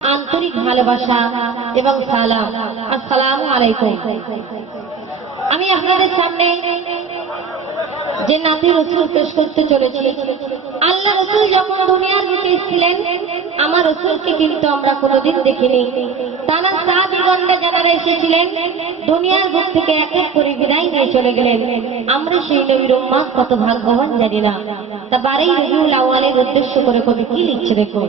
আন্তরিক ভালোবাসা এবং সালাম। আসসালামু আলাইকুম। আমি আপনাদের সামনে যে নাতি রসুল পেশ করতে চলেছি, আল্লাহ রসুল যখন দুনিয়ার বুকে এসেছিলেন, আমার রসুলকে কিন্তু আমরা কোনোদিন দেখিনি। তারা সাহাবিগণরা যারা এসেছিলেন, দুনিয়ার বুক থেকে এক এক করে বিদায় নিয়ে চলে গেলেন। আমরা সেই নবীর উম্মাদ কত ভাগ্যবান জানি না। তা বারেই রবিউল আওয়ালের উদ্দেশ্য করে কবি কি লিখছে দেখুন?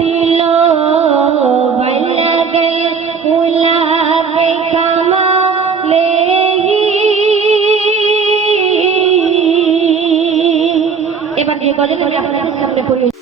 ফুটিল বাইলা গেল ফুলাবে কামালে এবার যে গজল আপনাদের সামনে পড়ি